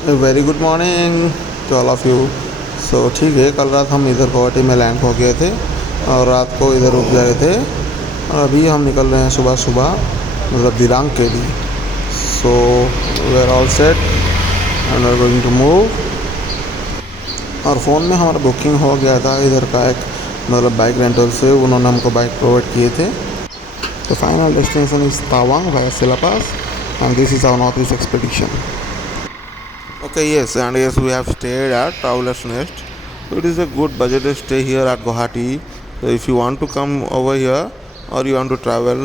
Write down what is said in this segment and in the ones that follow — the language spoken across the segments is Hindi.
Very good morning to all of you. So ठीक है, कल रात हम इधर गुवाहाटी में लैंड हो गए थे और रात को इधर रुक गए थे और अभी हम निकल रहे हैं सुबह सुबह मतलब दिरांग के लिए। So we are all set and are going to move. और फ़ोन में हमारा बुकिंग हो गया था इधर का एक मतलब बाइक रेंटल से, उन्होंने हमको बाइक प्रोवाइड किए थे। तो final destination is Tawang via Sela Pass and this is our northeast expedition. Okay, yes, and yes, we have stayed at Travelers Nest. So it is a good budget stay here at Guwahati. So if you want to come over here or you want to travel,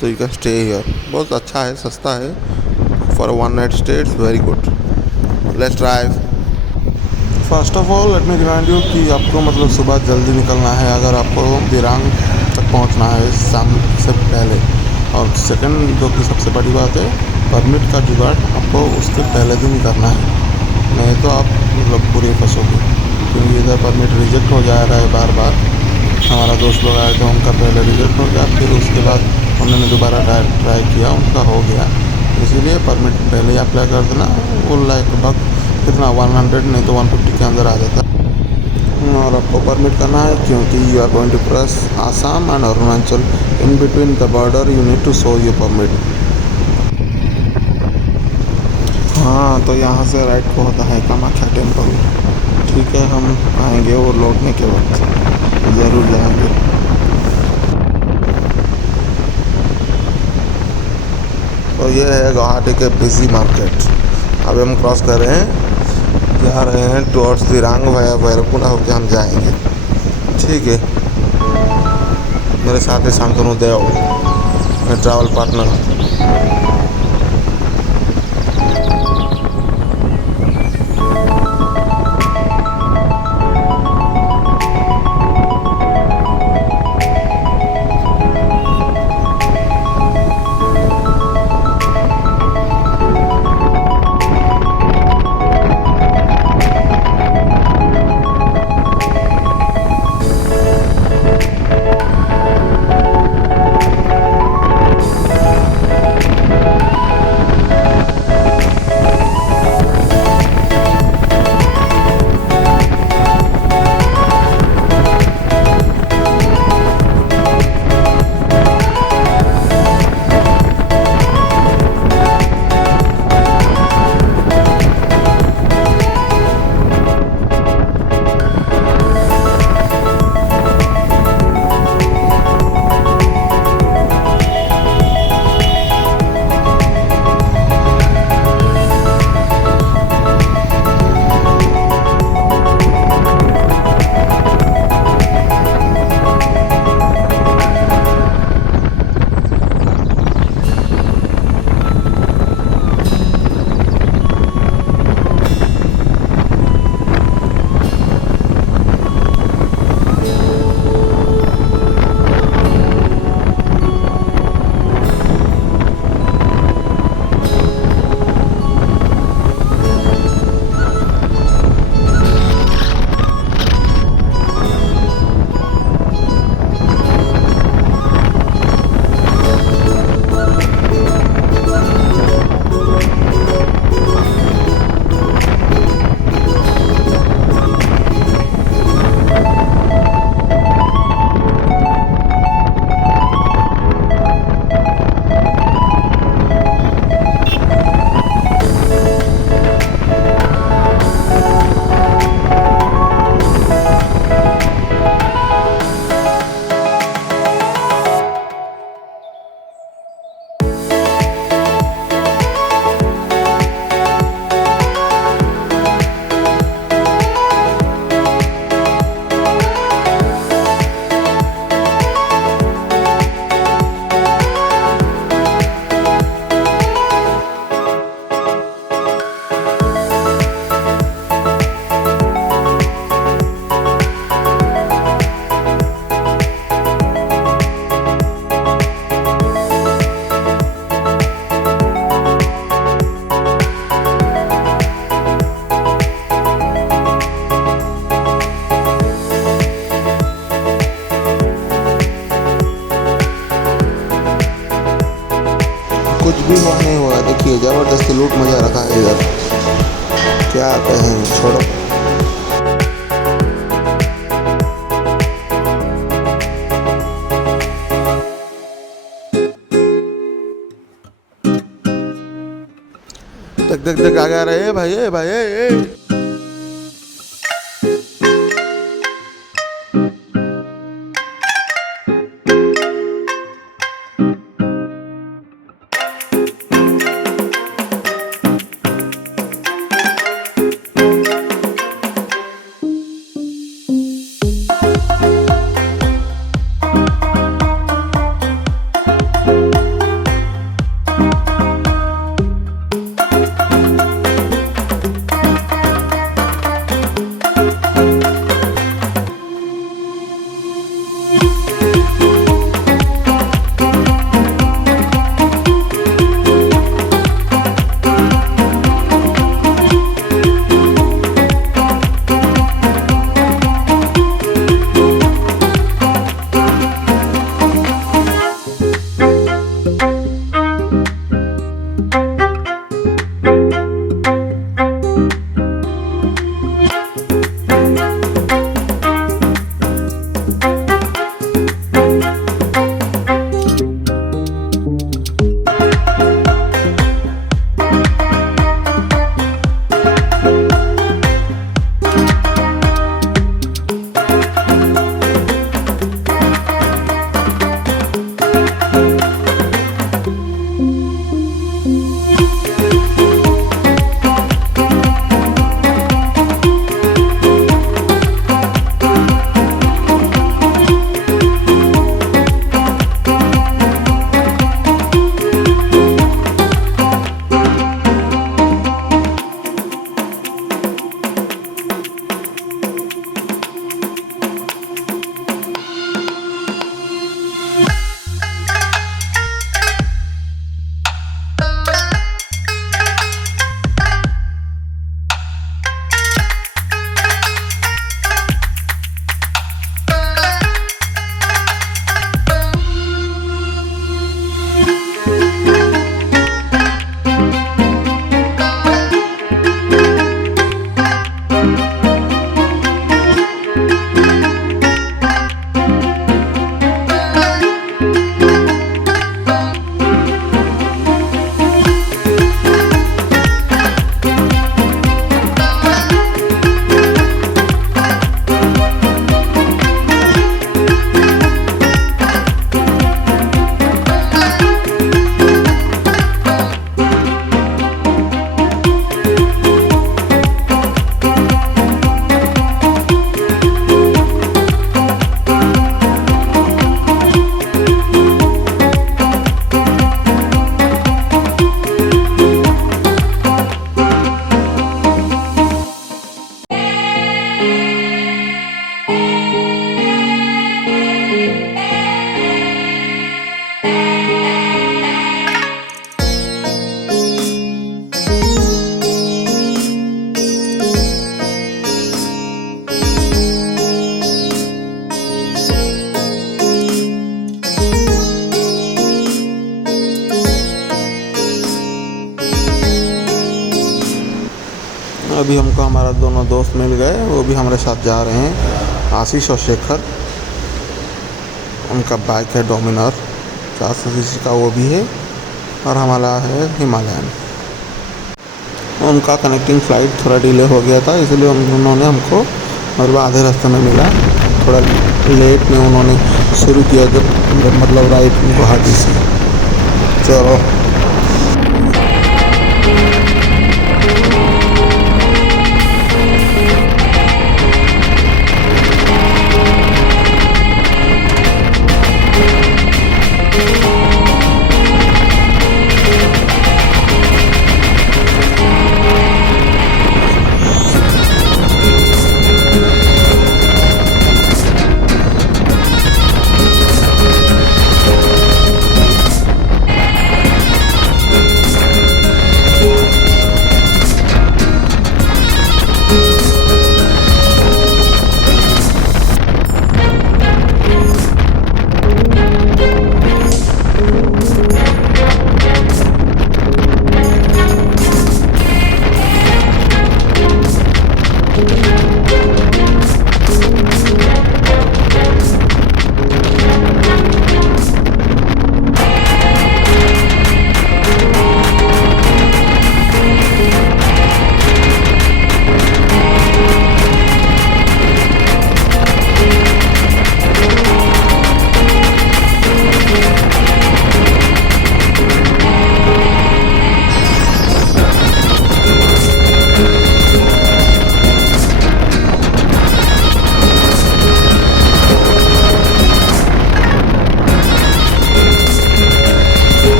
so you can stay here. बहुत अच्छा है, सस्ता है. For a one night stay, it's very good. Let's drive. First of all let me remind you कि आपको मतलब सुबह जल्दी निकलना है अगर आपको दिरांग तक पहुंचना है शाम से पहले। और सेकंड जो कि सबसे बड़ी बात है, परमिट का जुगाड़ आपको उसके पहले दिन ही करना है, नहीं तो आप मतलब पूरे फंसोगे क्योंकि इधर परमिट रिजेक्ट हो जा रहा है बार बार। हमारा दोस्त लोग आए थे, उनका पहले रिजेक्ट हो गया, फिर उसके बाद उन्होंने दोबारा ट्राई किया, उनका हो गया। इसीलिए परमिट पहले ही अप्लाई कर देना। वो लगभग कितना 100 नहीं तो 150 के अंदर आ जाता है। और आपको परमिट करना है क्योंकि you are going to cross Assam and Arunachal. In between the border you need to show your permit. हाँ, तो यहाँ से राइट को होता है कामाख्या टेम्पल। ठीक है, हम आएंगे और लौटने के वक्त ज़रूर जाएंगे। तो ये है गुवाहाटी के बिजी मार्केट। अभी हम क्रॉस कर रहे हैं, जा रहे हैं टुवर्ड्स दिरांग वाया भैरवकुंड होकर हम जाएंगे। ठीक है, मेरे साथ है शांतनु देव, मेरे ट्रैवल पार्टनर। कुछ भी हुआ नहीं हुआ, देखिए ज़बरदस्ती लूट मचा रखा है इधर। क्या कहें, छोड़ो। देख देख देख आ गया रे भाई, भाई। अभी हमको हमारा दोनों दोस्त मिल गए, वो भी हमारे साथ जा रहे हैं, आशीष और शेखर। उनका बाइक है डोमिनर 400 सीसी का, वो भी है, और हमारा है हिमालयन। उनका कनेक्टिंग फ़्लाइट थोड़ा डिले हो गया था, इसलिए उन्होंने हमको मतलब आधे रास्ते में मिला। थोड़ा लेट में उन्होंने शुरू किया, जब मतलब राइट गुवाहाटी से। चलो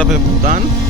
तरफ है भूटान।